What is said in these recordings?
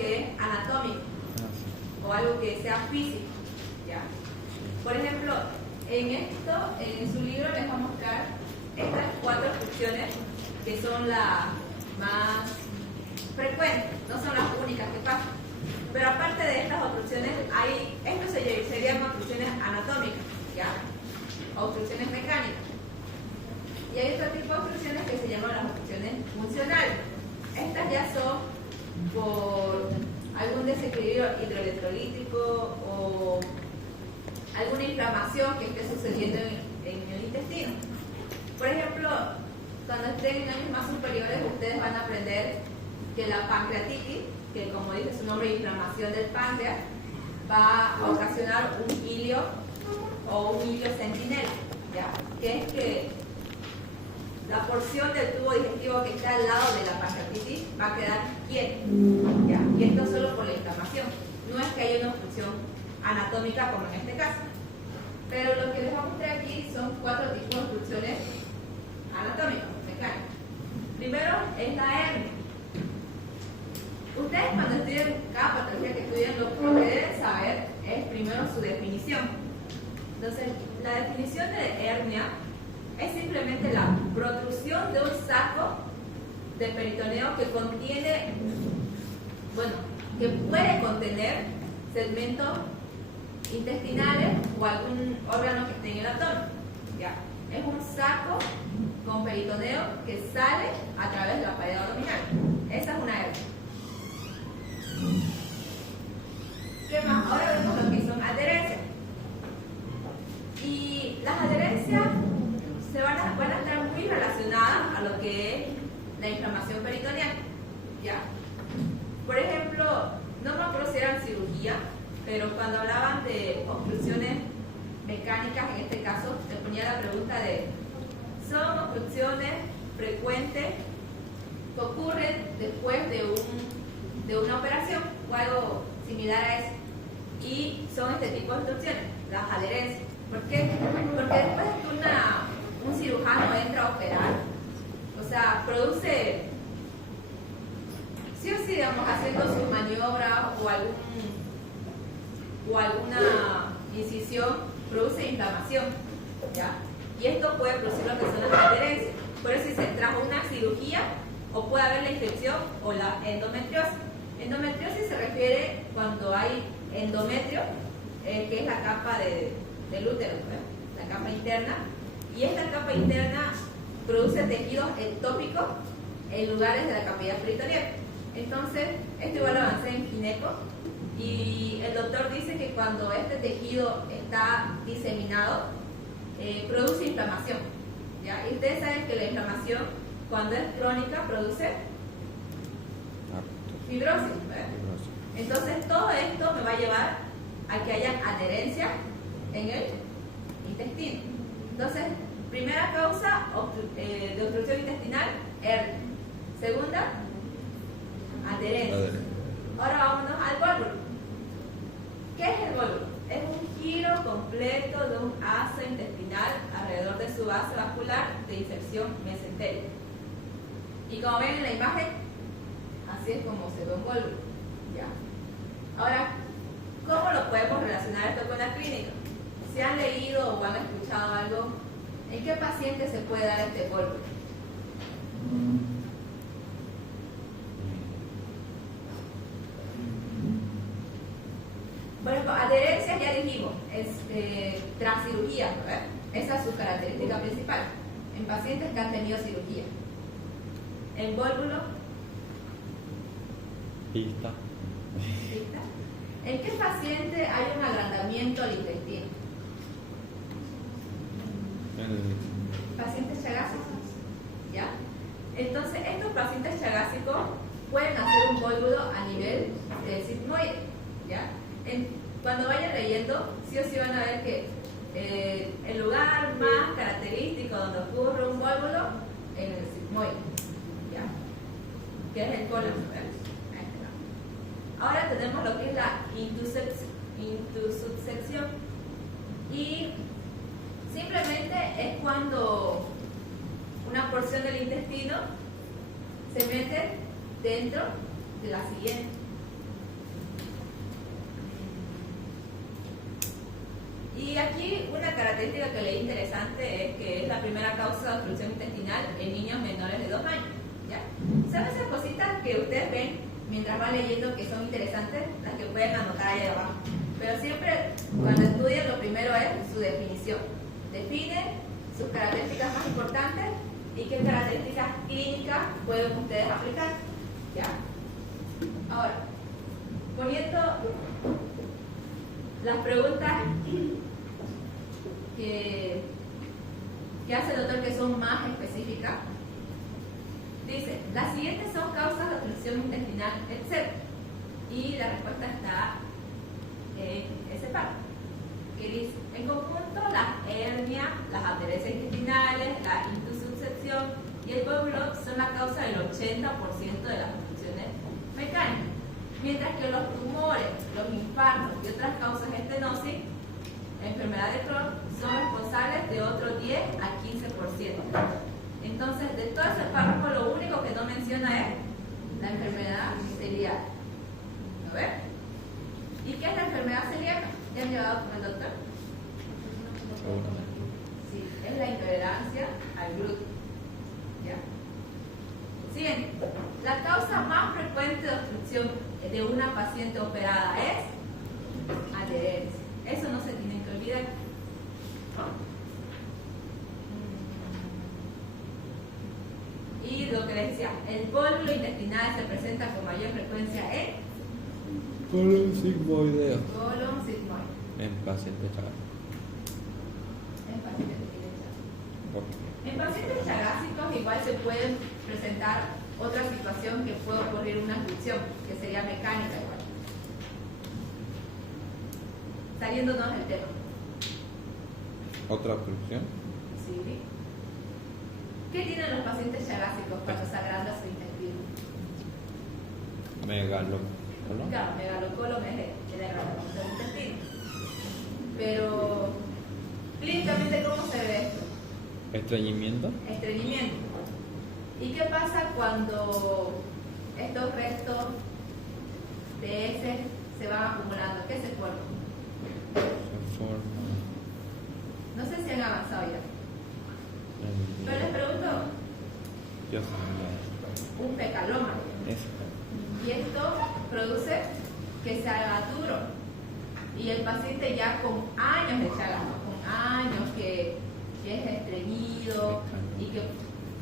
que es anatómico o algo que sea físico, ¿ya? Por ejemplo, en su libro les voy a mostrar estas 4 obstrucciones que son las más frecuentes, no son las únicas que pasan. Pero aparte de estas obstrucciones, esto serían obstrucciones anatómicas, ¿ya? Obstrucciones mecánicas. Y hay otro tipo de obstrucciones que se llaman las obstrucciones funcionales. Estas ya son por algún desequilibrio hidroelectrolítico o alguna inflamación que esté sucediendo en el intestino. Por ejemplo, cuando estén en años más superiores, ustedes van a aprender que la pancreatitis, que como dice su nombre, inflamación del páncreas, va a ocasionar un hilio o un hilio centinela, ¿ya? Que es que la porción del tubo digestivo que está al lado de la pancreatitis va a quedar quieta, ¿ya? Y esto solo por la inflamación, no es que haya una obstrucción anatómica como en este caso. Pero lo que les voy a mostrar aquí son 4 tipos de obstrucciones anatómicas, mecánicas. Primero es la hernia. Ustedes cuando estudien cada patología que estudien, lo que deben saber es primero su definición. Entonces, la definición de hernia es simplemente la protrusión de un saco de peritoneo que contiene, que puede contener segmentos intestinales o algún órgano que esté en el abdomen. ¿Ya? Es un saco con peritoneo que sale a través de la pared abdominal. Esa es una hernia. ¿Qué más? Ahora vemos lo que son adherencias. Y las adherencias van a estar muy relacionadas a lo que es la inflamación peritoneal. ¿Ya? Por ejemplo, no me acuerdo si eran cirugía, pero cuando hablaban de obstrucciones mecánicas, en este caso, se ponía la pregunta de: ¿son obstrucciones frecuentes que ocurren después de una operación o algo similar a eso? Y son este tipo de obstrucciones, las adherencias. ¿Por qué? Porque después de que un cirujano entra a operar, o sea, produce, sí o sí, digamos, haciendo sus maniobras o alguna incisión, produce inflamación, ¿ya? Y esto puede producir lo que son las adherencias. Por eso se trajo una cirugía, o puede haber la infección o la endometriosis. Endometriosis se refiere cuando hay endometrio, que es la capa del útero, ¿no? La capa interna, y esta capa interna produce tejidos ectópicos en lugares de la cavidad peritoneal. Entonces, esto igual lo avancé en gineco, y el doctor dice que cuando este tejido está diseminado, produce inflamación, ¿ya? Y ustedes saben que la inflamación, cuando es crónica, produce fibrosis, ¿verdad? Entonces, todo esto me va a llevar a que haya adherencia en el intestino. Entonces, primera causa de obstrucción intestinal, hernia. Segunda, adherencia. Ahora vámonos al gólbulo. ¿Qué es el gólbulo? Es un giro completo de un asa intestinal alrededor de su base vascular de inserción mesentérica. Y como ven en la imagen, así es como se ve un gólbulo, ¿ya? Ahora, ¿cómo lo podemos relacionar esto con la clínica? Si han leído o han escuchado algo, ¿en qué paciente se puede dar este gólbulo? Bueno, adherencias ya dijimos, es tras cirugía, ¿verdad? Esa es su característica principal, en pacientes que han tenido cirugía. En gólbulo, pista. ¿En qué paciente hay un agrandamiento del intestino? Pacientes chagásicos, ¿ya? Entonces, estos pacientes chagásicos pueden hacer un gólbulo a nivel del sigmoide, ¿ya? Cuando vayan leyendo, sí o sí van a ver que el lugar más característico donde ocurre un gólbulo en el sigmoide, ¿ya? Que es el colon, ¿verdad? Ahora tenemos lo que es la intusubsección, y simplemente es cuando una porción del intestino se mete dentro de la siguiente, Y aquí una característica que leí interesante es que es la primera causa de obstrucción intestinal en niños menores de 2 años. ¿Ya? Son esas cositas que ustedes ven mientras van leyendo que son interesantes, las que pueden anotar ahí abajo. Pero siempre cuando estudian lo primero es su definición. Define sus características más importantes y qué características clínicas pueden ustedes aplicar. ¿Ya? Ahora, poniendo las preguntas que hace el doctor que son más específicas, dice, las siguientes son causas de obstrucción intestinal, etc. Y la respuesta está en ese párrafo, que dice, en conjunto, las hernias, las adherencias intestinales, la intussuscepción y el bone block son la causa del 80% de las obstrucciones mecánicas, mientras que los tumores, los infartos y otras causas de estenosis, la enfermedad de Crohn, son responsables de otro 10 a 15%. Entonces, de todo ese párrafo, lo único que no menciona es la enfermedad celíaca. ¿Lo ven? ¿Y qué es la enfermedad celíaca? ¿Ya han llevado con el doctor? Sí, es la intolerancia al gluten. ¿Ya? Siguiente. La causa más frecuente de obstrucción de una paciente operada es adherencia. Eso no se tienen que olvidar. Y lo que les decía, el cólulo intestinal se presenta con mayor frecuencia en colon sigmoideo. colon sigmoide. En pacientes chagásicos. En pacientes que tienen Chagas. En pacientes chagásicos igual se puede presentar otra situación que puede ocurrir una obstrucción, que sería mecánica igual. Saliéndonos del tema. ¿Otra obstrucción? Sí. ¿Qué tienen los pacientes chagásicos cuando se agranda su intestino? Megalocolon. Claro, megalocolon es el agrandamiento del intestino. Pero, clínicamente, ¿cómo se ve esto? ¿Estreñimiento? Estreñimiento. ¿Y qué pasa cuando estos restos de heces se van acumulando? ¿Qué se forma? Se forma. No sé si han avanzado ya. Pero les pregunto, Yo sé. un fecaloma. Eso. Y esto produce que se haga duro. Y el paciente ya con años de Chagas, con años que es estreñido y que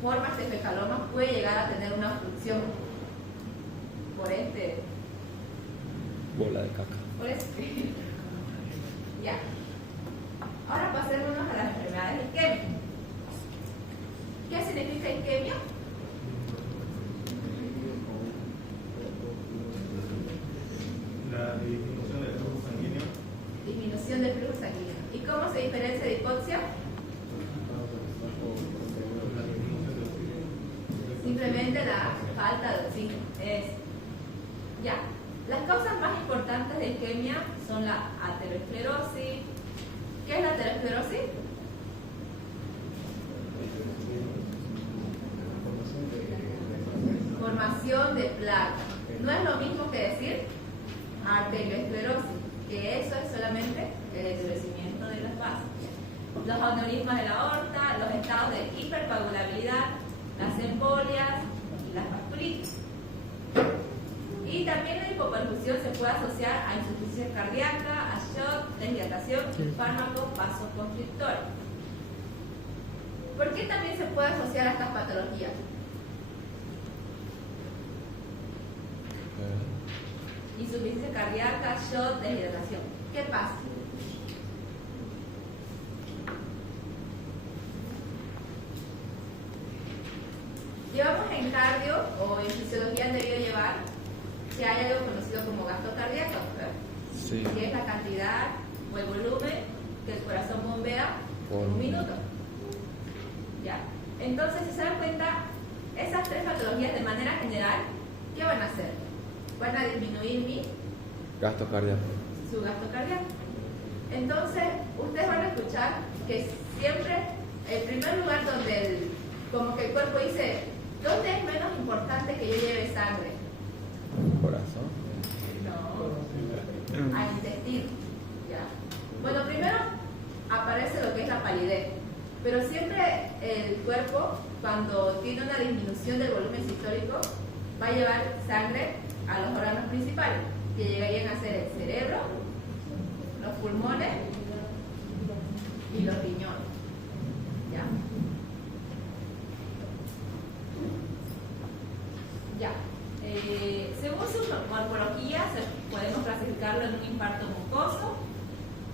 forma este fecaloma, puede llegar a tener una obstrucción por este. Bola de caca. Por este. Ya. Ahora pasémonos a las enfermedades isquémicas. ¿Qué significa isquemia? La disminución del flujo sanguíneo. Disminución del flujo sanguíneo. ¿Y cómo se diferencia de hipoxia? Simplemente la falta de oxígeno. Ya. Las causas más importantes de isquemia son la aterosclerosis. ¿Qué es la aterosclerosis? Formación de placa. No es lo mismo que decir arteriosclerosis, que eso es solamente el endurecimiento de las bases. Los aneurismas de la aorta, los estados de hipercoagulabilidad, las embolias y las vasculitis. Y también la hipoperfusión se puede asociar a insuficiencia cardíaca, a shock, deshidratación y fármacos vasoconstrictores. ¿Por qué también se puede asociar a estas patologías? Insuficiencia cardíaca, shock, deshidratación. ¿Qué pasa? Llevamos en cardio o en fisiología han debido llevar que hay algo conocido como gasto cardíaco, ¿verdad? Sí. Que es la cantidad o el volumen que el corazón bombea por un minuto. ¿Ya? Entonces, si se dan cuenta, esas tres patologías de manera general, ¿qué van a hacer? Van a disminuir Gasto cardíaco. su gasto cardíaco. Entonces, ustedes van a escuchar que siempre el primer lugar donde como que el cuerpo dice, ¿dónde es menos importante que yo lleve sangre? Corazón. No, al intestino. ¿Ya? Bueno, primero Pero siempre el cuerpo, cuando tiene una disminución del volumen sistólico, va a llevar sangre a los órganos principales, que llegarían a ser el cerebro, los pulmones y los riñones. ¿Ya? Ya. Según su morfología, podemos clasificarlo en un infarto mucoso,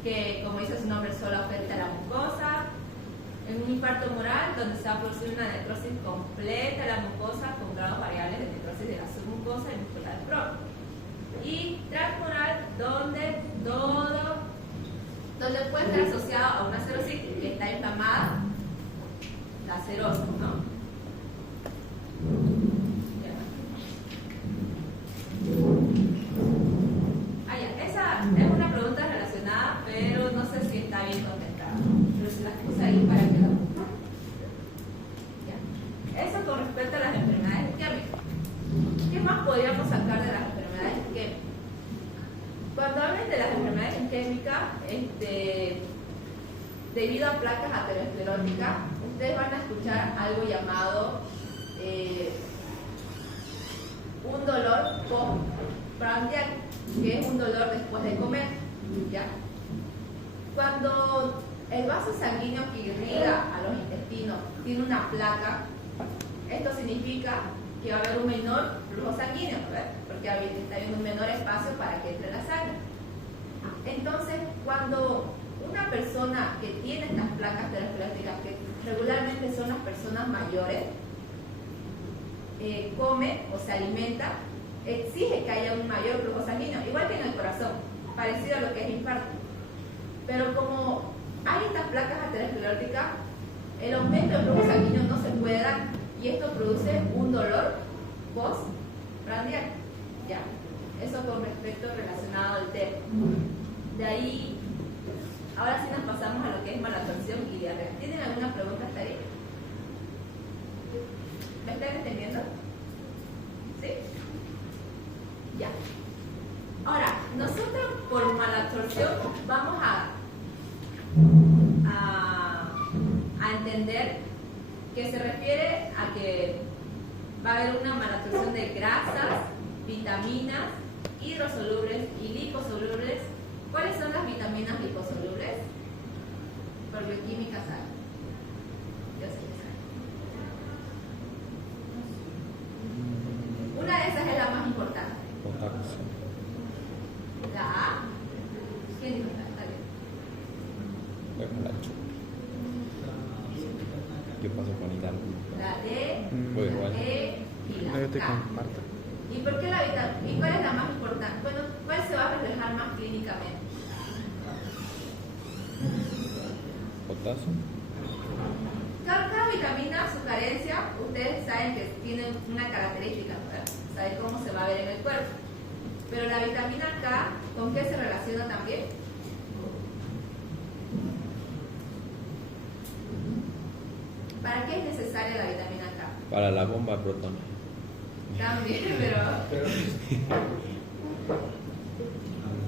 que como dice su nombre solo afecta a la mucosa, en un infarto moral, donde se va a producir una necrosis completa de la mucosa con grados variables de necrosis de la submucosa y muscular propia. Y transmoral, donde puede estar asociado a una cerosis que está inflamada, la cerosis, ¿no? Esa es una pregunta relacionada, pero no sé si está bien contestada. Pero si las puse ahí para que lo busquen. Eso con respecto a las enfermedades isquémicas. ¿Qué más podríamos sacar de las enfermedades isquémicas? Cuando hablen de las enfermedades isquémicas, debido a placas ateroscleróticas, ustedes van a escuchar algo llamado un dolor postprandial, que es un dolor después de comer, ¿ya? Cuando el vaso sanguíneo que irriga a los intestinos tiene una placa, esto significa que va a haber un menor flujo sanguíneo, ¿verdad? Porque está habiendo un menor espacio para que entre la sangre. Entonces, cuando una persona que tiene estas placas ateroscleróticas, que regularmente son las personas mayores, come o se alimenta, exige que haya un mayor flujo sanguíneo, igual que en el corazón, parecido a lo que es infarto. Pero como hay estas placas ateroscleróticas, el aumento del flujo sanguíneo no se puede dar y esto produce un dolor postprandial. Ya, eso con respecto relacionado al tema. De ahí, ahora sí nos pasamos a lo que es malabsorción y diarrea. ¿Tienen alguna pregunta hasta ahí? ¿Me están entendiendo? ¿Sí? Ya. Ahora, nosotros por malabsorción vamos a entender que se refiere a que va a haber una malabsorción de grasas, vitaminas, hidrosolubles y liposolubles. ¿Cuáles son las vitaminas liposolubles? Por bioquímica saben. Yo sí que saben. Una de esas es la más importante. Potasio. La A. ¿Quién dijo esta? Está bien. Es la chupa. ¿Qué pasó con Italia? La D, Voy igual. la E y la No, yo te K. comparto. ¿Y por qué la vitamina? ¿Y cuál es la más importante? Bueno, ¿cuál se va a reflejar más clínicamente? Potasio. Cada vitamina, su carencia, ustedes saben que tiene una característica, ¿verdad? Saben cómo se va a ver en el cuerpo. Pero la vitamina K, ¿con qué se relaciona también? ¿Para qué es necesaria la vitamina K? Para la bomba de protones. También, pero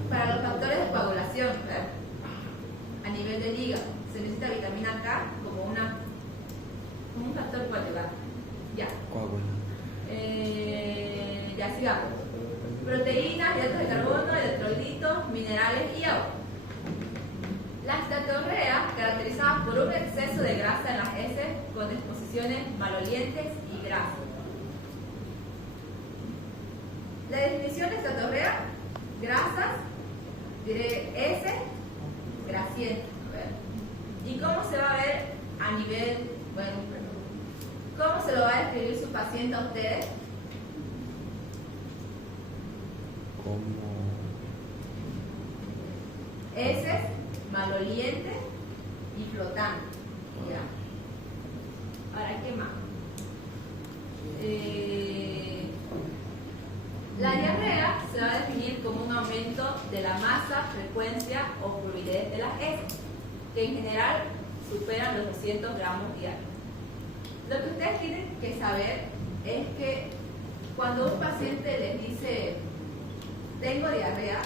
para los factores de coagulación, ¿verdad? A nivel del hígado, se necesita vitamina K como un factor coagulante. Ya. Coagula. Ya sigamos. Proteínas, hidratos de carbono, electrolitos, minerales y agua. La estatorrea, caracterizadas por un exceso de grasa en las heces con disposiciones malolientes y grasas. La definición de estatorrea: grasas, diré heces, grasientas. ¿Y cómo se va a ver a nivel, bueno, cómo se lo va a describir su paciente a ustedes? Como Heces, malolientes y flotantes. ¿Ya? Ahora, ¿qué más? La diarrea se va a definir como un aumento de la masa, frecuencia o fluidez de las heces, que en general superan los 200 gramos diarios. Lo que ustedes tienen que saber es que cuando un paciente les dice tengo diarrea,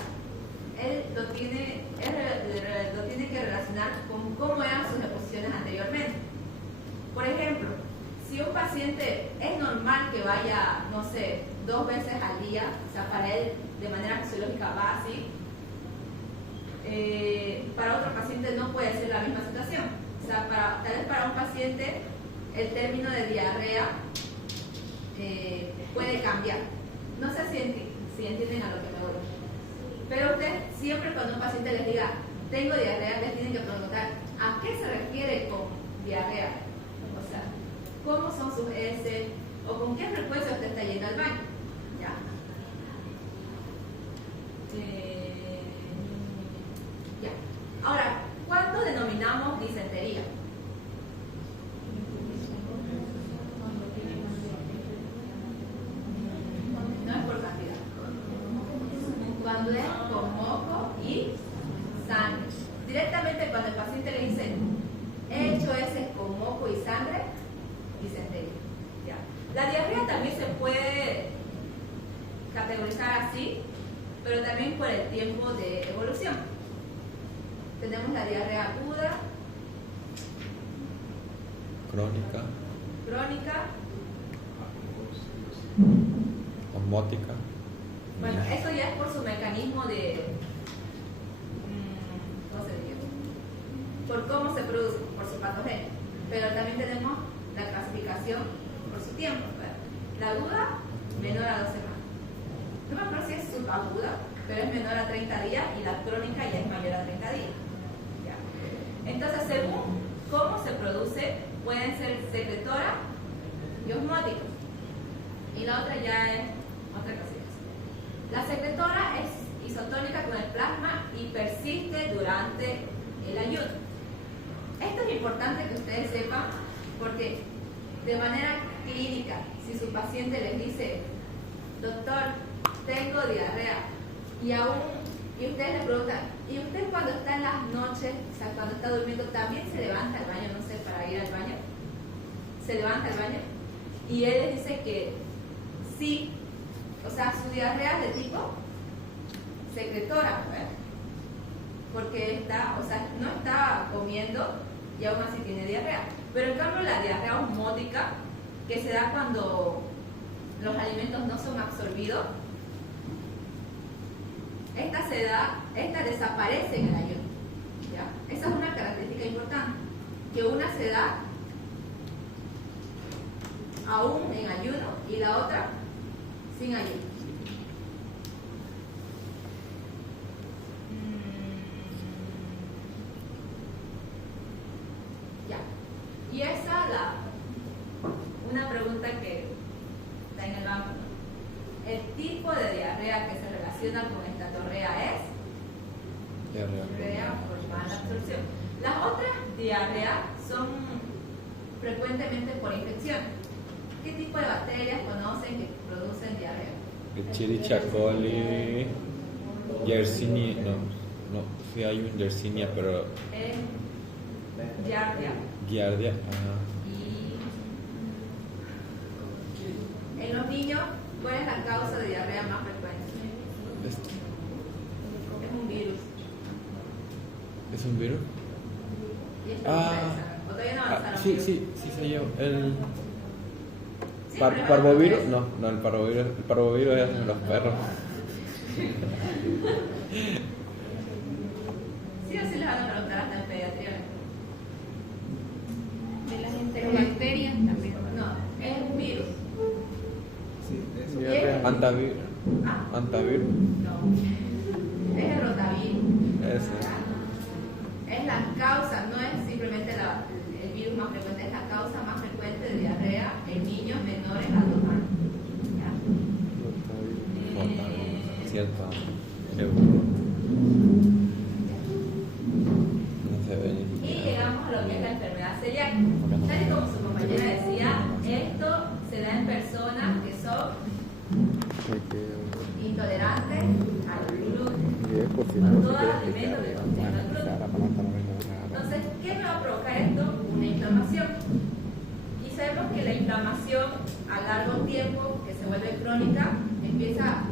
él lo tiene que relacionar con cómo eran sus deposiciones anteriormente. Por ejemplo, si un paciente es normal que vaya, no sé, 2 veces al día, o sea, para él de manera fisiológica va así, para otro paciente no puede ser la misma situación. O sea, tal vez para un paciente el término de diarrea puede cambiar. No sé si entienden a lo que me voy. Pero usted siempre cuando un paciente les diga tengo diarrea, les tienen que preguntar ¿a qué se refiere con diarrea? O sea, ¿cómo son sus heces? ¿O con qué frecuencia usted está yendo al baño? ¿Ya? Ya. Ahora, ¿cuánto denominamos disentería? No es por cantidad. Cuando es con moco y sangre. Directamente cuando el paciente le dice he hecho heces con moco y sangre, disentería. ¿Ya? La diarrea también se puede categorizar así, pero también por el tiempo de evolución. Tenemos la diarrea aguda, crónica, osmótica. bueno, eso ya es por su mecanismo de, ¿cómo se dice? Por cómo se produce, por su patogenia. Pero también tenemos la clasificación por su tiempo. La aguda, menor a 2 semanas. No me acuerdo si es subaguda, pero es menor a 30 días y la crónica ya es mayor a 30 días. ¿Ya? Entonces, según cómo se produce, pueden ser secretora y osmótica. Y la otra ya es otra cosita. La secretora es isotónica con el plasma y persiste durante el ayuno. Esto es importante que ustedes sepan porque de manera clínica, si su paciente les dice, doctor, tengo diarrea, y ustedes le preguntan, ¿y usted cuando está en las noches, o sea, cuando está durmiendo, también se levanta al baño, no sé, para ir al baño? ¿Se levanta al baño? Y él les dice que sí, o sea, su diarrea es de tipo secretora, ¿verdad? Porque está, o sea, no está comiendo y aún así tiene diarrea. Pero en cambio la diarrea osmótica, que se da cuando los alimentos no son absorbidos, esta desaparece en el ayuno. ¿Ya? Esa es una característica importante, que una se da aún en ayuno y la otra sin ayuno. Ya. Y esa una pregunta que está en el banco, ¿no? El tipo de diarrea que se relaciona con estatorrea es diarrea por mala absorción. Las otras diarreas son frecuentemente por infección. ¿Qué tipo de bacterias conocen que producen diarrea? Escherichia coli, Yersinia, no, sí hay un Yersinia, pero Giardia, ajá. Y en los niños, ¿cuál es la causa de diarrea más frecuente? Es un virus. ¿Es un virus? ¿Y esto ¿O todavía no avanzaron? Sí, se lleva. El Siempre parvovirus, no, el parvovirus es en los perros. Sí o sí les van a preguntar hasta en pediatría. De las enterobacterias también. No, es un virus. Sí, eso. Antavirus. Antavirus. No, es el rotavirus. Ese. Es la causa, no es simplemente el virus más frecuente, es la causa más frecuente de diarrea en niños menores a 2 años. ¿Ya? Cierto, seguro. No se ve ni Y siquiera. llegamos a lo que es la enfermedad celíaca. Tal y como su compañera decía, esto se da en personas que son intolerantes al gluten, a todo alimento que contenga gluten. Entonces, ¿qué me va a provocar esto? Una inflamación. Y sabemos que la inflamación a largo tiempo, que se vuelve crónica, empieza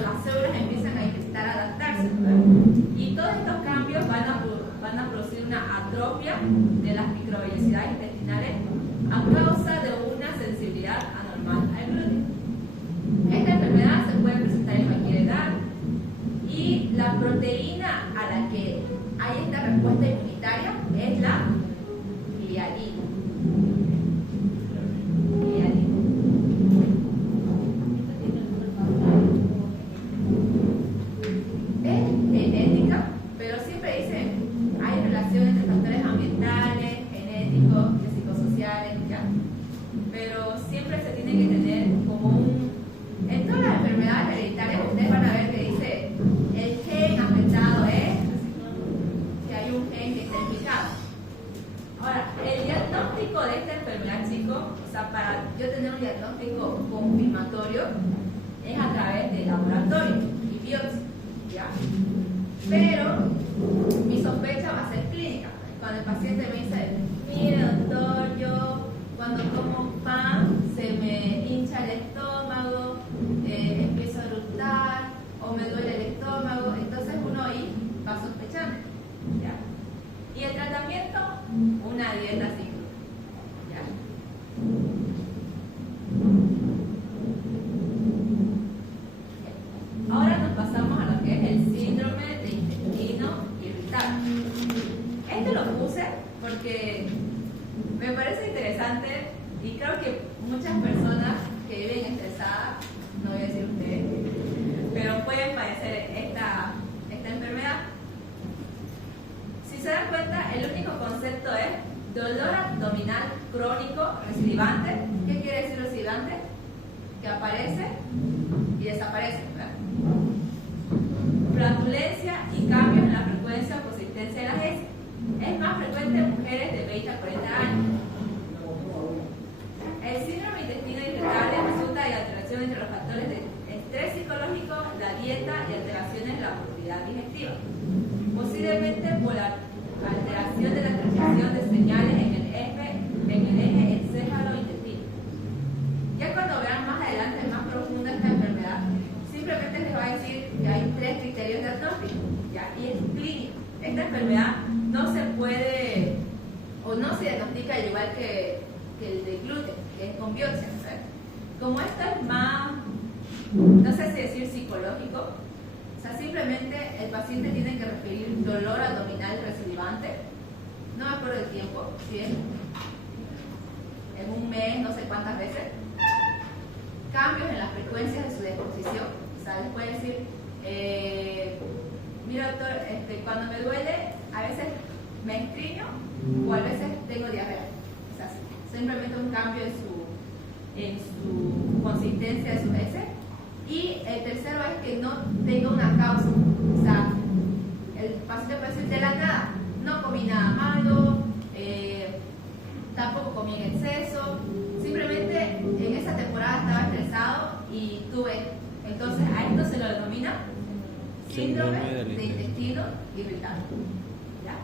las células empiezan de las microvellosidades intestinales a causa de una sensibilidad anormal al gluten. Esta enfermedad se puede presentar en cualquier edad y la proteína a la que hay esta respuesta inmunitaria es la gliadina. Es genética, pero siempre dicen hay relación entre factores ambientales, genéticos, psicosociales, ¿ya? Pero siempre se tiene que tener como un... En todas las enfermedades hereditarias ustedes van a ver que dice el gen afectado es que hay un gen que está implicado. Ahora, el diagnóstico de esta enfermedad, chicos, o sea, para yo tener un diagnóstico confirmatorio es a través de laboratorio y biopsia, ¿ya? Pero mi sospecha va a ser clínica. Cuando el paciente me dice, mire doctor, yo cuando como pan se me hincha el estómago, empiezo a eructar o me duele el estómago, entonces uno ahí va sospechando, ¿ya? Y el tratamiento, una dieta sin gluten, ¿ya? Ahora nos pasamos a lo que es el síndrome de intestino irritable. Este lo puse porque me parece interesante y creo que muchas personas que viven estresadas, no voy a decir ustedes, pero pueden padecer esta enfermedad. Si se dan cuenta, el único concepto es dolor abdominal crónico recidivante. ¿Qué quiere decir recidivante? Que aparece y desaparece, ¿verdad? Flatulencia y cambios en la frecuencia o consistencia de las heces. Es más frecuente en mujeres de 20 a 40 años. El síndrome de intestino irritable resulta de alteración entre los factores de estrés psicológico, la dieta y alteraciones en la motilidad digestiva. Posiblemente por la alteración de la transmisión de señales en el eje encéfalo-intestino. Ya cuando vean más adelante, más profunda esta enfermedad, simplemente les va a decir que hay 3 criterios diagnósticos, ¿ya? Y es clínico. Esta enfermedad no se puede o no se diagnostica al igual que el de gluten, que es con biopsia, ¿sabes? Como esto es más, no sé si decir psicológico, o sea, simplemente el paciente tiene que referir dolor abdominal recidivante, no me acuerdo el tiempo, si es en un mes, no sé cuántas veces, cambios en las frecuencias de su disposición, o sea, les puede decir, mira doctor, cuando me duele, a veces me estriño o a veces tengo diarrea, o sea, simplemente un cambio en su consistencia de sus heces. Y el tercero es que no tenga una causa, o sea, el paciente puede decir de la nada, no comí nada malo, tampoco comí en exceso, simplemente en esa temporada estaba estresado y tuve, entonces a esto se lo denomina síndrome de intestino irritable, ¿ya?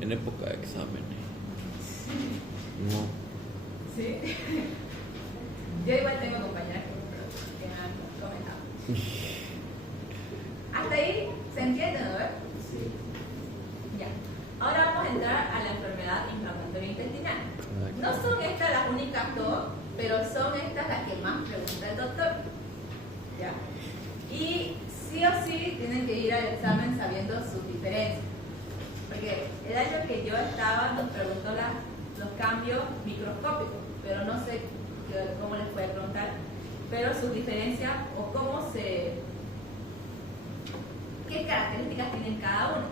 En época de exámenes. No. ¿Sí? Yo igual tengo compañeras que me han comentado. Hasta ahí se entiende, ¿no? Sí. Ya. Ahora vamos a entrar a la enfermedad inflamatoria intestinal. No son estas las únicas 2, pero son estas las que más pregunta el doctor. ¿Ya? Y sí o sí tienen que ir al examen sabiendo sus diferencias. Porque el año que yo estaba nos preguntó los cambios microscópicos, pero no sé cómo les puede preguntar, pero sus diferencias o qué características tienen cada uno.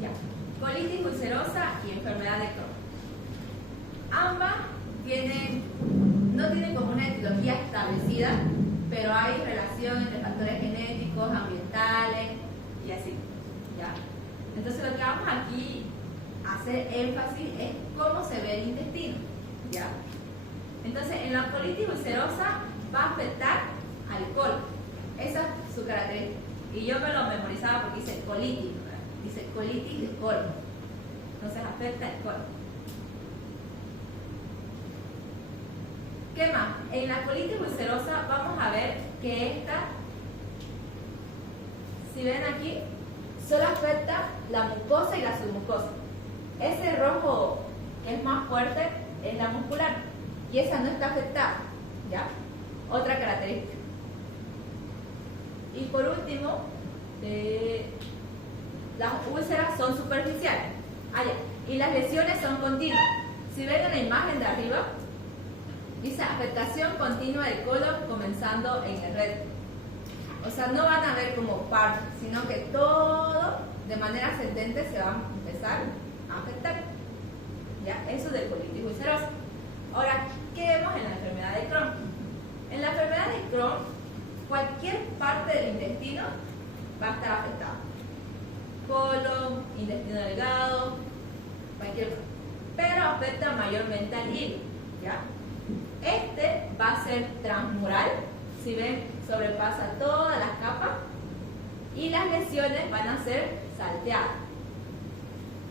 Ya. Colitis ulcerosa y enfermedad de Crohn. Ambas no tienen como una etiología establecida, pero hay relación entre factores genéticos, ambientales y así, ¿ya? Entonces lo que vamos aquí a hacer énfasis es cómo se ve el intestino, ¿ya? Entonces en la colitis ulcerosa va a afectar al colon, esa es su característica, y yo me lo memorizaba porque dice colitis, ¿verdad? Dice colitis de colon, entonces afecta el colon. ¿Qué más? En la colitis ulcerosa vamos a ver que esta, si ven aquí, solo afecta la mucosa y la submucosa. Ese rojo que es más fuerte es la muscular y esa no está afectada, ¿ya? Otra característica. Y por último, las úlceras son superficiales. Y las lesiones son continuas. Si ven en la imagen de arriba, dice afectación continua del colon comenzando en el recto. O sea, no van a ver como parte, sino que todo de manera ascendente se va a empezar a afectar. ¿Ya? Eso del colitis ulcerosa. Ahora, ¿qué vemos en la enfermedad de Crohn? En la enfermedad de Crohn, cualquier parte del intestino va a estar afectada. Colon, intestino delgado, cualquier cosa. Pero afecta mayormente al hilo, ¿ya? Este va a ser transmural, si ven, sobrepasa todas las capas y las lesiones van a ser salteadas.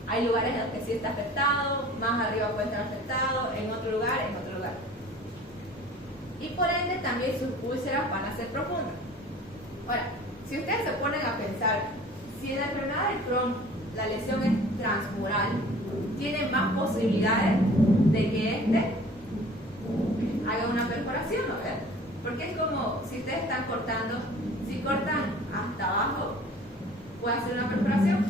Hay lugares en los que sí está afectado, más arriba puede estar afectado, en otro lugar, en otro lugar. Y por ende también sus úlceras van a ser profundas. Ahora, si ustedes se ponen a pensar, si en la enfermedad de Crohn la lesión es transmural, tienen más posibilidades de que este haga una perforación, ¿no ven? Porque es como si ustedes están cortando, si cortan hasta abajo, puede hacer una perforación.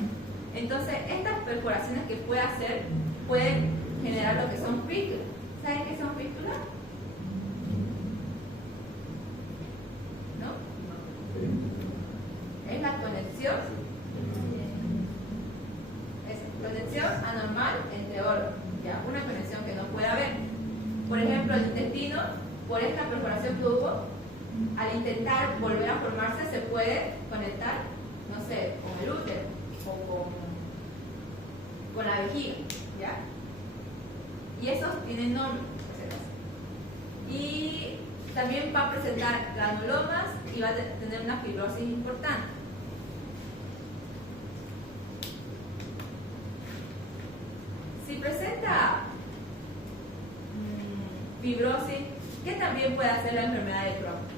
Entonces, estas perforaciones que puede hacer pueden generar lo que son fístulas. ¿Saben qué son fístulas? ¿No? Es la conexión. Es conexión anormal entre órganos. ¿Ya? Una conexión que no puede haber. Por ejemplo, el intestino, por esta perforación que hubo, al intentar volver a formarse, se puede conectar, no sé, con el útero o con la vejiga, ¿ya? Y esos tienen nombre. Y también va a presentar granulomas y va a tener una fibrosis importante. Si presenta fibrosis, ¿qué también puede hacer la enfermedad de Crohn?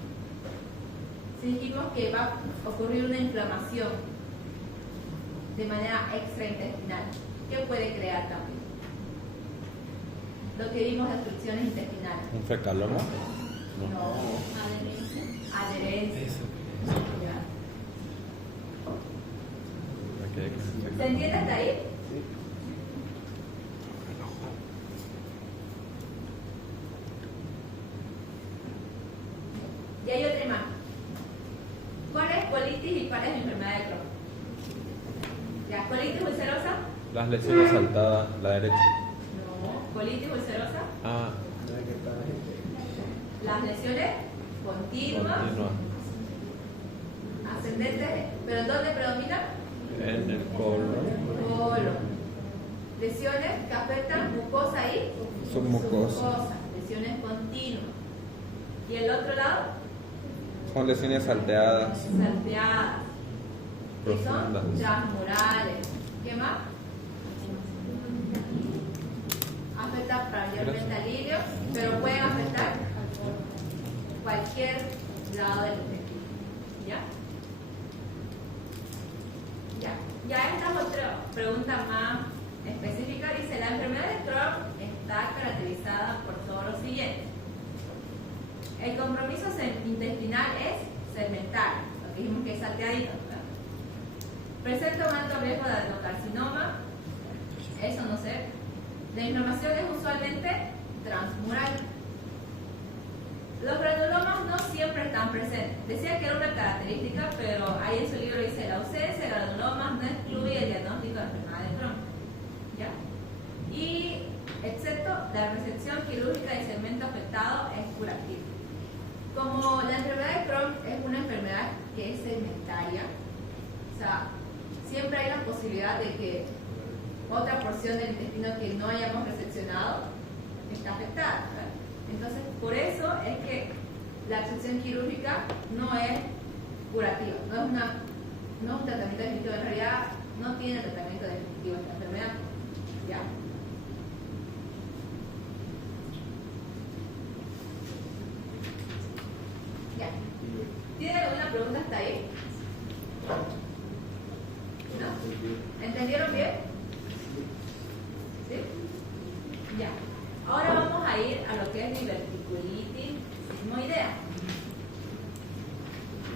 Si dijimos que va a ocurrir una inflamación de manera extraintestinal, ¿qué puede crear también? Lo que vimos, las obstrucciones intestinales. ¿Un fecaloma? No. Adherencia. Ya. ¿Se entiende hasta ahí? Y hay otra imagen. ¿Cuál es colitis y cuál es enfermedad de Crohn? ¿Ya? ¿Colitis ulcerosa? Las lesiones saltadas, la derecha. No. ¿Colitis ulcerosa? Ah, Las lesiones continuas, continua. ascendentes, ¿pero dónde predomina? En el colon. Colon. Lesiones que afectan mucosa y Submucosa. lesiones continuas. ¿Y el otro lado? Son lesiones salteadas, Salteadas. Que son profundas. transmurales. ¿Qué más? Afecta mayormente al ilio, pero pueden afectar cualquier lado del intestino. ¿Ya? Ya esta es otra pregunta más específica. Dice, la enfermedad de Crohn está caracterizada por todo lo siguiente. El compromiso intestinal es segmental, lo que dijimos que es salteadito, ¿verdad? Presenta un alto riesgo de adenocarcinoma, eso no sé. La inflamación es usualmente transmural. Los granulomas no siempre están presentes. Decía que era una característica, pero ahí en su libro dice, la ausencia de granulomas no excluye el diagnóstico de enfermedad de Crohn. ¿Ya? Y, excepto la resección quirúrgica del segmento afectado, es curativa. Como la enfermedad de Crohn es una enfermedad que es segmentaria, o sea, siempre hay la posibilidad de que otra porción del intestino que no hayamos reseccionado está afectada, ¿verdad? Entonces, por eso es que la resección quirúrgica no es curativa, no es un tratamiento definitivo. En realidad, no tiene tratamiento definitivo esta enfermedad. ¿Ya? ¿Ya? ¿Tiene alguna pregunta hasta ahí? ¿No? ¿Entendieron bien? ¿Sí? Ya. Ahora vamos a ir a lo que es diverticulitis sigmoidea.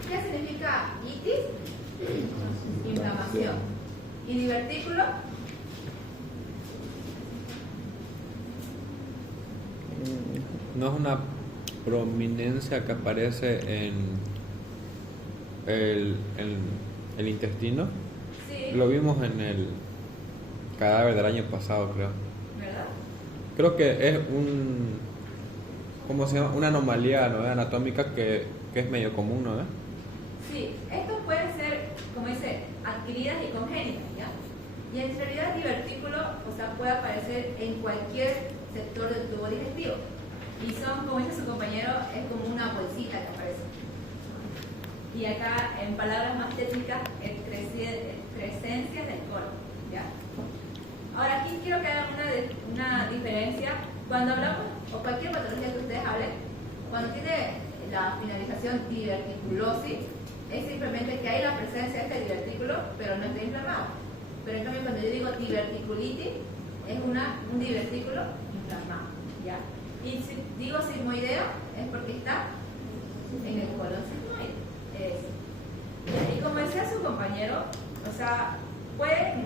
¿Qué significa itis? Inflamación. ¿Y divertículo? No es una prominencia que aparece en el intestino. Sí. Lo vimos en el cadáver del año pasado, creo. ¿Verdad? Creo que es ¿cómo se llama? Una anomalía, ¿no? Anatómica que es medio común, ¿no? Sí, esto puede ser, como dice, adquiridas y congénitas, ¿ya? Y en realidad divertículo, o sea, puede aparecer en cualquier sector del tubo digestivo. Y son, como dice su compañero, es como una bolsita que aparece. Y acá, en palabras más técnicas, excrescencias del colon, ¿ya? Ahora, aquí quiero que hagan una diferencia. Cuando hablamos, o cualquier patología que ustedes hablen, cuando tiene la finalización diverticulosis, es simplemente que hay la presencia de este divertículo, pero no está inflamado. Pero en cambio, cuando yo digo diverticulitis, es un divertículo inflamado, ¿ya? Y si digo sigmoideo, es porque está en el colon sigmoide. Y como decía su compañero, o sea, pueden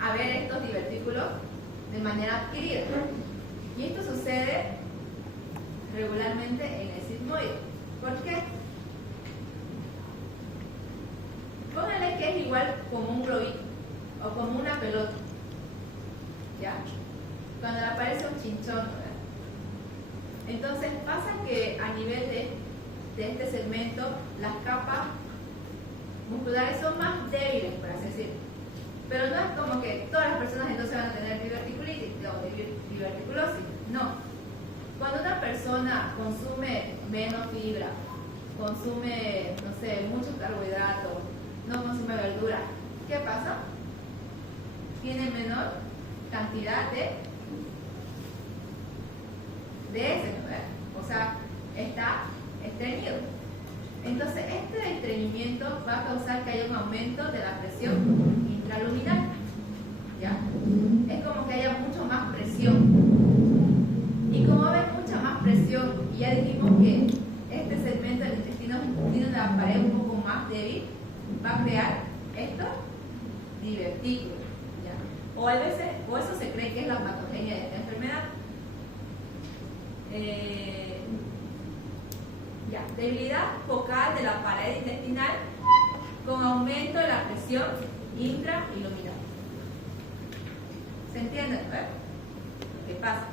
haber estos divertículos de manera adquirida. Y esto sucede regularmente en el sigmoide. ¿Por qué? Pónganle que es igual como un globito o como una pelota, ¿ya? Cuando le aparece un chinchón, ¿verdad? Entonces pasa que a nivel de este segmento las capas musculares son más débiles, por así decirlo. Pero no es como que todas las personas entonces van a tener diverticulitis o diverticulosis. No. Cuando una persona consume menos fibra, consume, no sé, muchos carbohidratos, no consume verdura, ¿qué pasa? Tiene menor cantidad de ese, ¿no? O sea, está estreñido. Entonces, este estreñimiento va a causar que haya un aumento de la presión intraluminal, ¿ya? Es como que haya mucho más presión. Y como va a haber mucha más presión, y ya dijimos que este segmento del intestino tiene una pared un poco más débil, va a crear estos divertículos, ¿ya? O a veces, o eso se cree que es la patogenia de esta enfermedad. Debilidad focal de la pared intestinal con aumento de la presión intrailuminal. ¿Se entiende? ¿Qué pasa?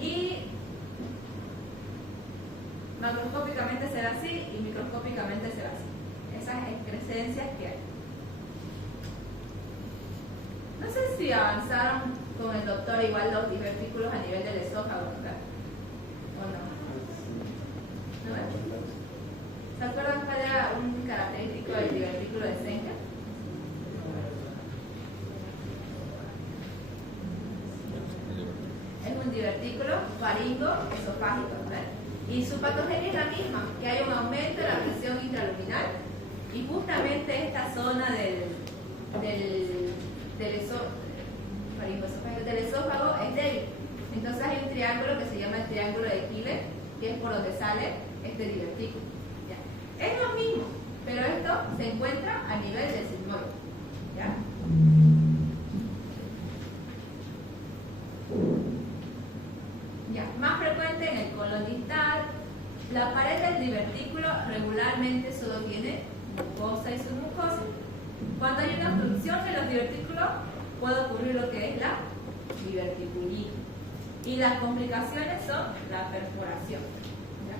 Y macroscópicamente será así y microscópicamente será así. Esas excrescencias que hay. No sé si avanzaron con el doctor igual los divertículos a nivel del esófago, ¿verdad? ¿O no? ¿No ves? ¿Se acuerdan cuál era un característico del divertículo de Senker? Es un divertículo faringo-esofágico, ¿verdad? Y su patogenia es la misma, que hay un aumento de la presión intraluminal y justamente esta zona del esófago es débil. Entonces hay un triángulo que se llama el triángulo de Killer, que es por donde sale este divertículo. ¿Ya? Es lo mismo, pero esto se encuentra a nivel del sigmoide. ¿Ya? Ya, más frecuente en el colon distal. La pared del divertículo regularmente solo tiene mucosa y submucosa. Cuando hay una obstrucción de los divertículos, puede ocurrir lo que es la diverticulitis. Y las complicaciones son la perforación. ¿Ya?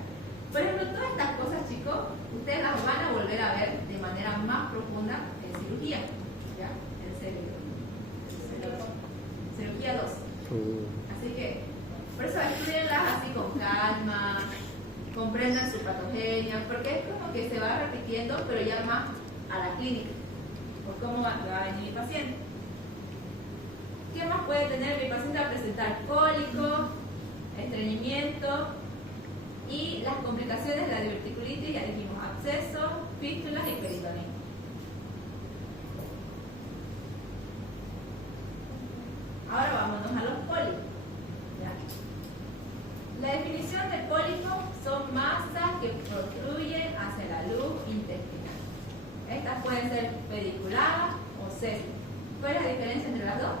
Por ejemplo, todas estas cosas, chicos, ustedes las van a volver a ver de manera más profunda en cirugía. ¿Ya? En serio. Cirugía 2. Así que, por eso estudienlas así con calma, comprendan su patogenia, porque es como que se va repitiendo, pero ya más a la clínica, por cómo va a venir mi paciente. ¿Qué más puede tener? Mi paciente va a presentar cólico, estreñimiento y las complicaciones de la diverticulitis, ya dijimos absceso, fístulas y peritoneum. Ahora vámonos a los pólipos. ¿Ya? La definición de pólipo son masas que protruyen hacia la luz intestinal. Estas pueden ser pediculadas o césicas. ¿Cuál es la diferencia entre las dos?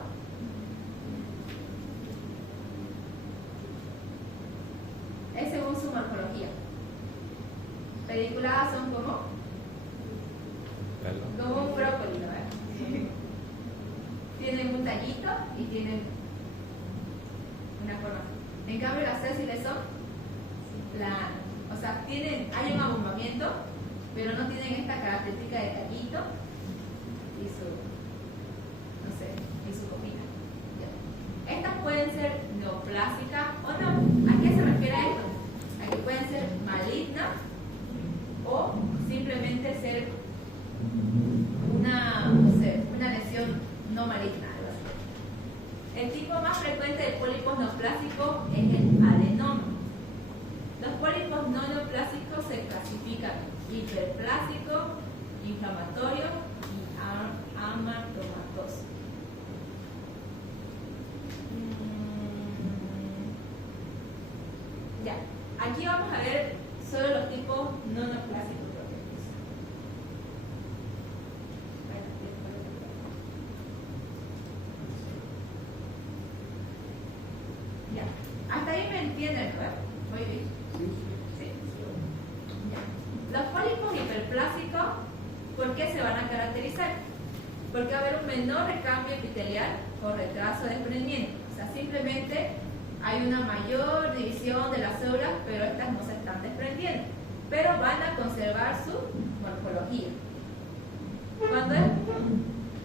Es según su morfología. Pediculadas son como un brócoli, ¿no? Tienen un tallito y tienen una forma así. En cambio las sésiles son planas. O sea, hay un abombamiento, pero no tienen esta característica de tallito y su copita. Ya. Estas pueden ser neoplásicas o no. ¿A qué se refiere esto? A que pueden ser malignas o simplemente ser una lesión no maligna. El tipo más frecuente de pólipos neoplásicos es el adenoma. Los pólipos no neoplásicos se clasifican hiperplásicos, inflamatorios y amartomatosos. Ya, aquí vamos a ver solo los tipos no neoplásicos. Ya, hasta ahí me entienden, ¿verdad? Muy bien. Sí. Ya. Los pólipos hiperplásicos, ¿por qué se van a caracterizar? Porque va a haber un menor recambio epitelial o retraso de desprendimiento. O sea, simplemente hay una mayor división de las células, pero estas no se están desprendiendo. Pero van a conservar su morfología. Cuando es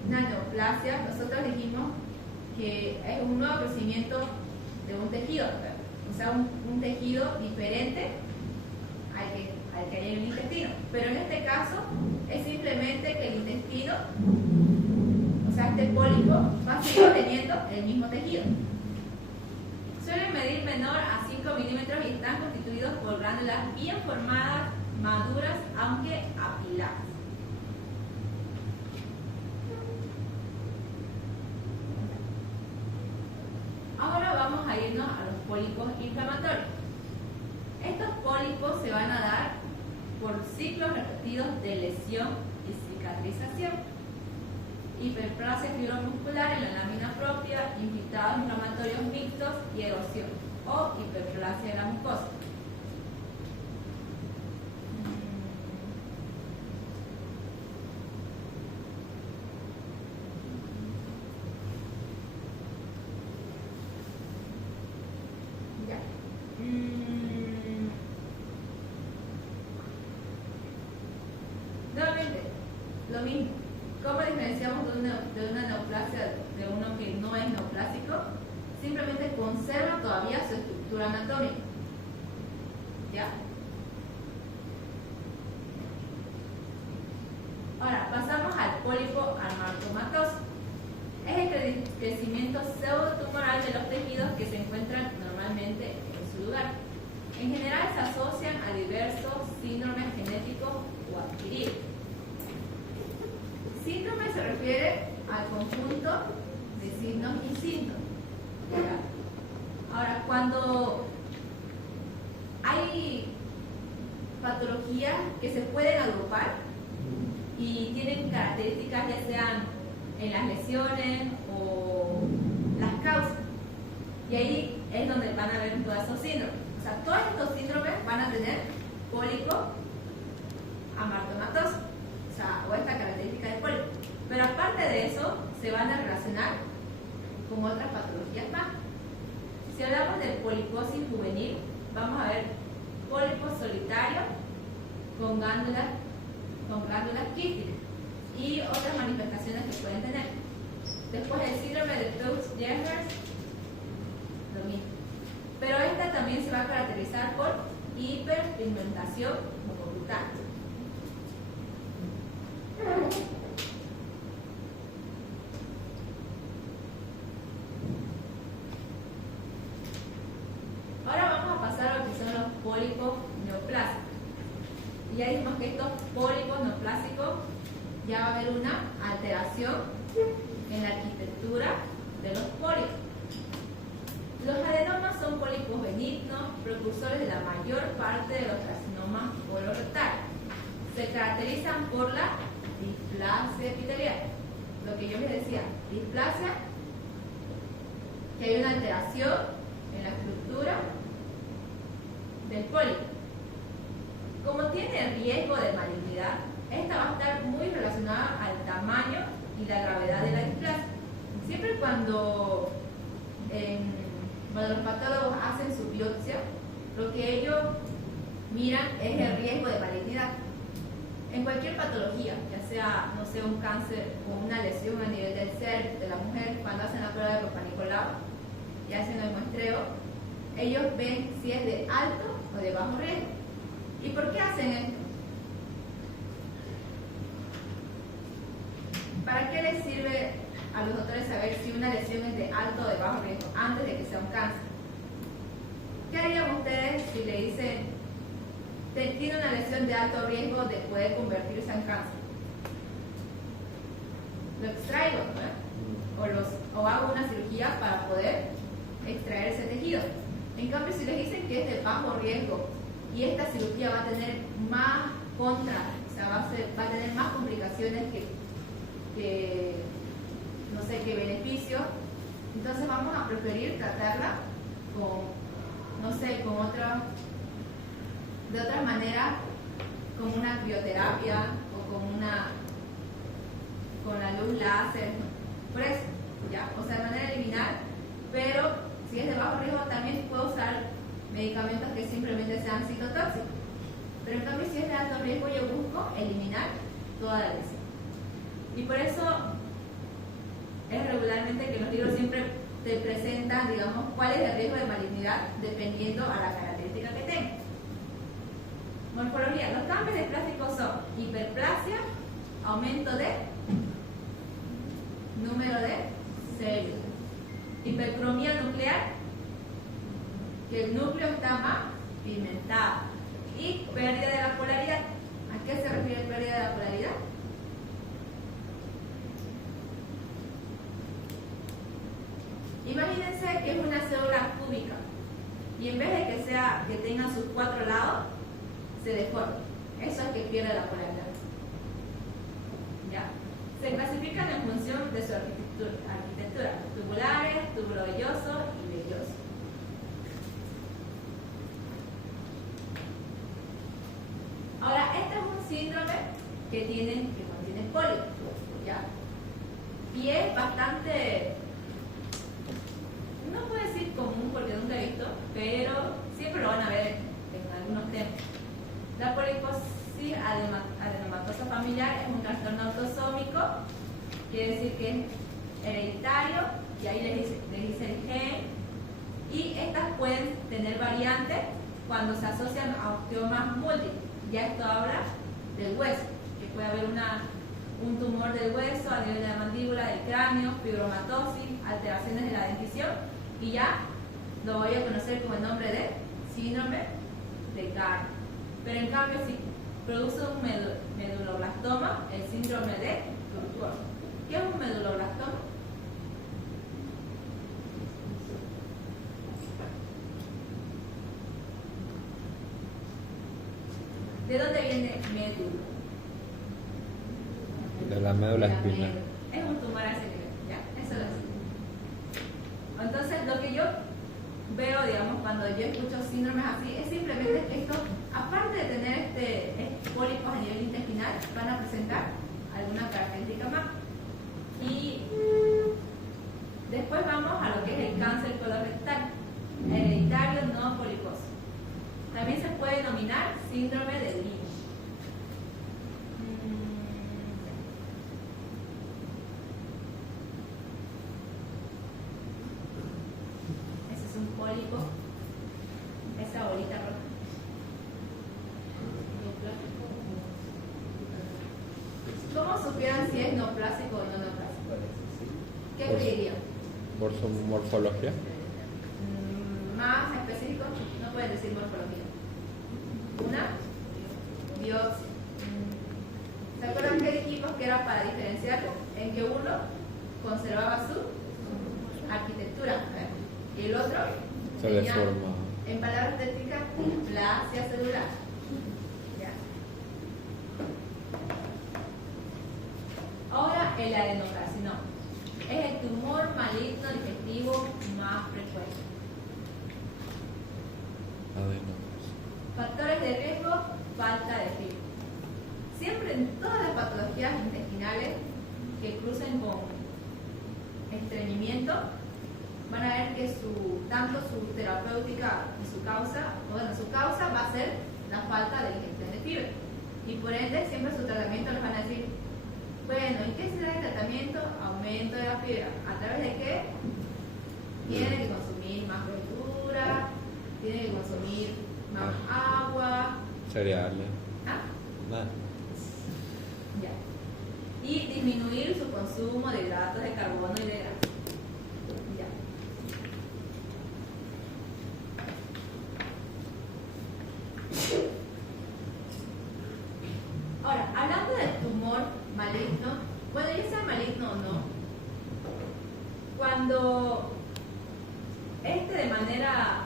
una neoplasia, nosotros dijimos que es un nuevo crecimiento de un tejido, o sea, un tejido diferente al que hay en el intestino. Pero en este caso es simplemente que el intestino, o sea, este pólipo va a seguir teniendo el mismo tejido. Suelen medir menor a 5 milímetros y están constituidos por glándulas bien formadas, maduras, aunque apiladas. Ahora vamos a irnos a los pólipos inflamatorios. Estos pólipos se van a dar por ciclos repetidos de lesión y cicatrización. Hiperplasia fibromuscular en la lámina propia, infiltrados inflamatorios mixtos y erosión, o hiperplasia de la mucosa. Nuevamente, lo mismo. ¿Cómo diferenciamos de una neoplasia de uno que no es neoplásico? Simplemente conserva todavía su estructura anatómica. ¿Ya? Ahora, pasamos al pólipo amartomatoso. Es el crecimiento pseudotumoral de los tejidos que se encuentran normalmente en su lugar. En general se asocian a diversos síndromes genéticos o adquiridos. Síndrome se refiere al conjunto de signos y síntomas. Ahora, cuando hay patologías que se pueden agrupar y tienen características ya sean en las lesiones o las causas, y ahí es donde van a ver todos esos síndromes. O sea, todos estos síndromes van a tener pólipo amartomatoso, o esta característica del pólipo. Pero aparte de eso, se van a relacionar con otras patologías más. Si hablamos de poliposis juvenil, vamos a ver pólipos solitarios con glándulas quísticas y otras manifestaciones que pueden tener. Después el síndrome de Peutz-Jeghers, lo mismo. Pero esta también se va a caracterizar por hiperpigmentación mucocutánea. Ahora vamos a pasar a lo que son los pólipos neoplásicos. Y ya dijimos que estos pólipos la mayor parte de los carcinomas colorectales. Se caracterizan por la displasia epitelial. Lo que yo les decía, displasia, que hay una alteración en la estructura del pólipo. Como tiene riesgo de malignidad, esta va a estar muy relacionada al tamaño y la gravedad de la displasia. Siempre cuando los patólogos hacen su biopsia, lo que ellos miran es el riesgo de malignidad. En cualquier patología, ya sea, no sé, un cáncer o una lesión a nivel del cervix de la mujer, cuando hacen la prueba de Papa Nicolau y hacen el muestreo, ellos ven si es de alto o de bajo riesgo. ¿Y por qué hacen esto? ¿Para qué les sirve a los doctores saber si una lesión es de alto o de bajo riesgo antes de que sea un cáncer? ¿Qué harían ustedes si le dicen tiene una lesión de alto riesgo de poder convertirse en cáncer? Lo extraigo, ¿no? O hago una cirugía para poder extraer ese tejido. En cambio, si les dicen que es de bajo riesgo y esta cirugía va a tener más contra, o sea, va a tener más complicaciones que no sé, qué beneficio, entonces vamos a preferir tratarla con, no sé, de otra manera, como una crioterapia o con la luz láser, por eso, ¿ya? O sea, de manera eliminar, pero si es de bajo riesgo también puedo usar medicamentos que simplemente sean citotóxicos. Pero en cambio, si es de alto riesgo, yo busco eliminar toda la lesión. Y por eso es regularmente que los libros siempre te presentan, digamos, cuál es el riesgo de malignidad dependiendo a la característica que tenga. Morfología. Los cambios de plástico son hiperplasia, aumento de número de células. Hipercromía nuclear, que el núcleo está más pigmentado. Y pérdida de la polaridad. ¿A qué se refiere pérdida de la polaridad? Imagínense que es una célula cúbica y en vez de que tenga sus 4 lados, se deforma. Eso es que pierde la polaridad. ¿Ya? Se clasifican en función de su arquitectura: tubulares, túbulo velloso y velloso. Ahora, este es un síndrome que contiene pólipos, ¿ya? Y es bastante, no puedo decir común porque nunca he visto, pero siempre lo van a ver en algunos temas. La poliposis adenomatosa familiar es un trastorno autosómico, quiere decir que es hereditario, y ahí les dice el gen, y estas pueden tener variantes cuando se asocian a osteomas múltiples. Ya esto habla del hueso, que puede haber un tumor del hueso a nivel de la mandíbula, del cráneo, fibromatosis, alteraciones de la dentición, y ya lo voy a conocer con el nombre de síndrome de Gardner. Pero en cambio, si produce un meduloblastoma, el síndrome de Tortuoso. ¿Qué es un meduloblastoma? ¿De dónde viene médula? De la médula De la espinal. médula. Es un tumor a ese nivel, ¿ya? Eso lo sé. Entonces, lo que yo veo, digamos, cuando yo escucho síndromes así, es simplemente esto, aparte de tener pólipos a nivel intestinal, van a presentar alguna característica más. Y después vamos a lo que es el cáncer colorectal, hereditario no poliposo. También se puede denominar síndrome de Lynch. Ese es un pólipo, esa bolita roja. ¿Cómo supieran si es neoplásico o no neoplásico? ¿Qué pedirían? Por su morfología. Más específico, no pueden decir morfología. Una biopsia. ¿Se acuerdan que dijimos que era para diferenciar en que uno conservaba su arquitectura y el otro Se tenía deforma. En palabras técnicas, displasia celular. ¿Ya? Ahora, el adenocarcinoma. Es el tumor maligno digestivo más frecuente. Factores de riesgo, falta de fibra. Siempre en todas las patologías intestinales que crucen con estreñimiento, van a ver que tanto su terapéutica y su causa va a ser la falta de ingestión de fibra. Y por ende, siempre su tratamiento les van a decir, bueno, ¿y qué será el tratamiento? Aumento de la fibra. ¿A través de qué? Tiene que consumir más verdura, tiene que consumir más agua. Cereales. ¿Ah? Nada. Ya. Y disminuir su consumo de hidratos de carbono y de grasa. Ya. Ahora, hablando del tumor maligno, bueno, ya sea maligno o no, cuando de manera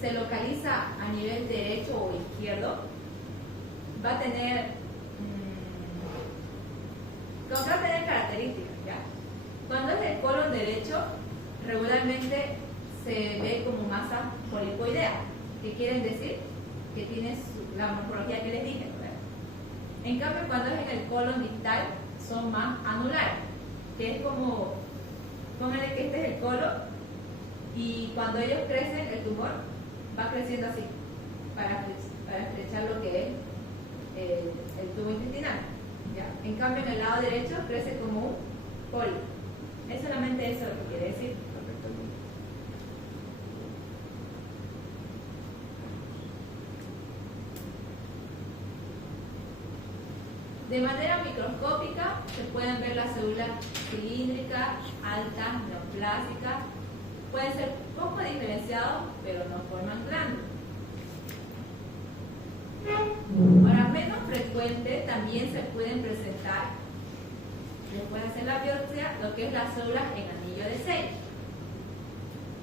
se localiza a nivel derecho o izquierdo, va a tener características, ¿ya? Cuando es del colon derecho, regularmente se ve como masa polipoidea, que quieren decir que tiene la morfología que les dije, ¿verdad? En cambio, cuando es en el colon distal, son más anulares, que es como, pónganle que este es el colon, y cuando ellos crecen, el tumor va creciendo así, para estrechar lo que es el tubo intestinal. ¿Ya? En cambio, en el lado derecho crece como un pólipo. Es solamente eso lo que quiere decir. De manera microscópica se pueden ver las células cilíndricas, altas, neoplásicas. Pueden ser poco diferenciados, pero no forman glánulas. Ahora, menos frecuente también se pueden presentar, después de hacer la biopsia, lo que es las células en anillo de Seydig.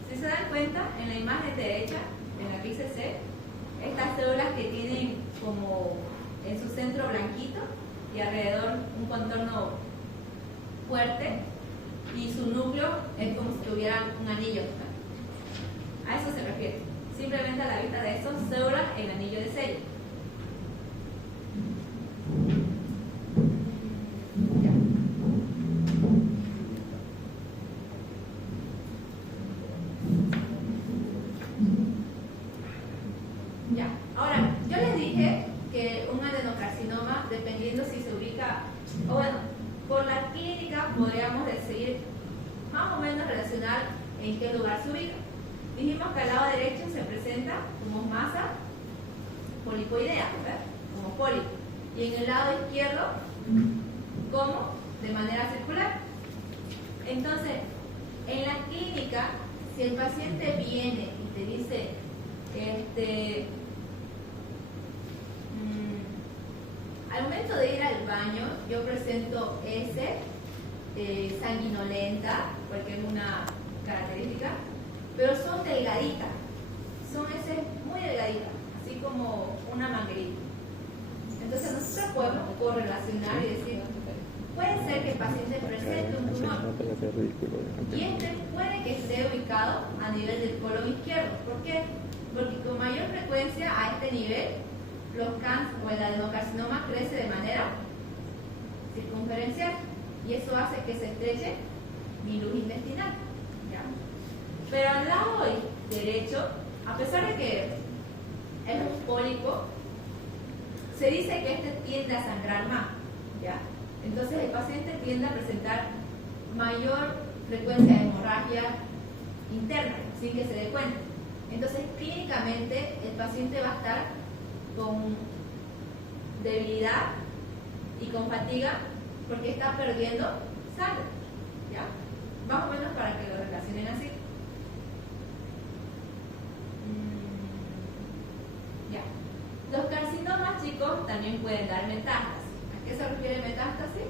Si se dan cuenta, en la imagen derecha, en la que dice C, estas células que tienen como en su centro blanquito y alrededor un contorno fuerte, y su núcleo es como si tuviera un anillo. A eso se refiere. Simplemente a la vista de eso, células en anillo de Seydig. Ya. Ahora, yo les dije que un adenocarcinoma, dependiendo si se ubica, o bueno, por la clínica podríamos decir, más o menos relacionar en qué lugar se ubica. Dijimos que al lado derecho se presenta como masa polipoidea, ¿verdad? Como pólipo. Y en el lado izquierdo, como de manera circular. Entonces, en la clínica, si el paciente viene y te dice, al momento de ir al baño, yo presento sanguinolenta, porque es una característica, pero son delgaditas, son muy delgaditas, así como una manguerita. Entonces nosotros podemos correlacionar y decir, puede ser que el paciente presente un tumor, y puede que esté ubicado a nivel del colon izquierdo. ¿Por qué? Porque con mayor frecuencia a este nivel, el adenocarcinoma crece de manera circunferencial, y eso hace que se estreche mi luz intestinal. ¿Ya? Pero al lado derecho, a pesar de que es un pólipo, se dice que este tiende a sangrar más. ¿Ya? Entonces el paciente tiende a presentar mayor frecuencia de hemorragia interna, sin que se dé cuenta. Entonces clínicamente el paciente va a estar con debilidad y con fatiga porque está perdiendo sangre. ¿Ya? Más o menos para que lo relacionen así. Ya. Los carcinomas, chicos, también pueden dar metástasis. ¿A qué se refiere metástasis?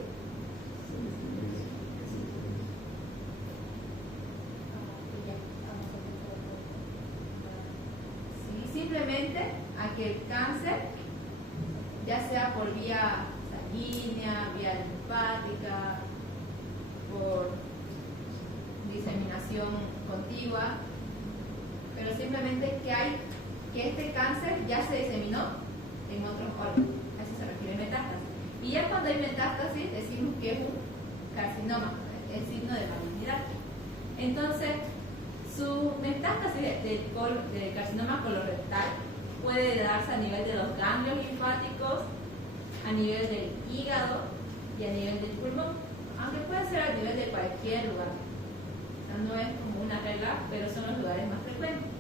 simplemente a que el cáncer, ya sea por vía sanguínea, vía linfática, por diseminación contigua, pero simplemente que este cáncer ya se diseminó en otros órganos. A eso se refiere metástasis. Y ya cuando hay metástasis decimos que es un carcinoma, es signo de malignidad. Entonces, su metástasis del carcinoma colorectal puede darse a nivel de los ganglios linfáticos, a nivel del hígado y a nivel del pulmón, aunque puede ser a nivel de cualquier lugar. O sea, no es como una regla, pero son los lugares más frecuentes.